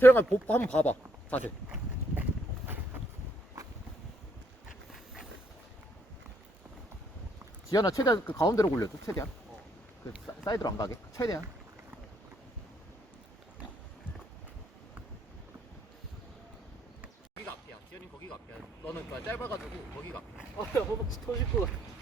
태양아 보, 한번 봐봐 자세 지현아 최대한 그 가운데로 굴려줘 최대한. 그 사- 사이드로 안 가게 최대한. 거기가 앞이야. 지현이 거기가 앞이야. 너는 그 짧아가지고 거기가 앞이야. 아, 허벅지 터질 것 같아.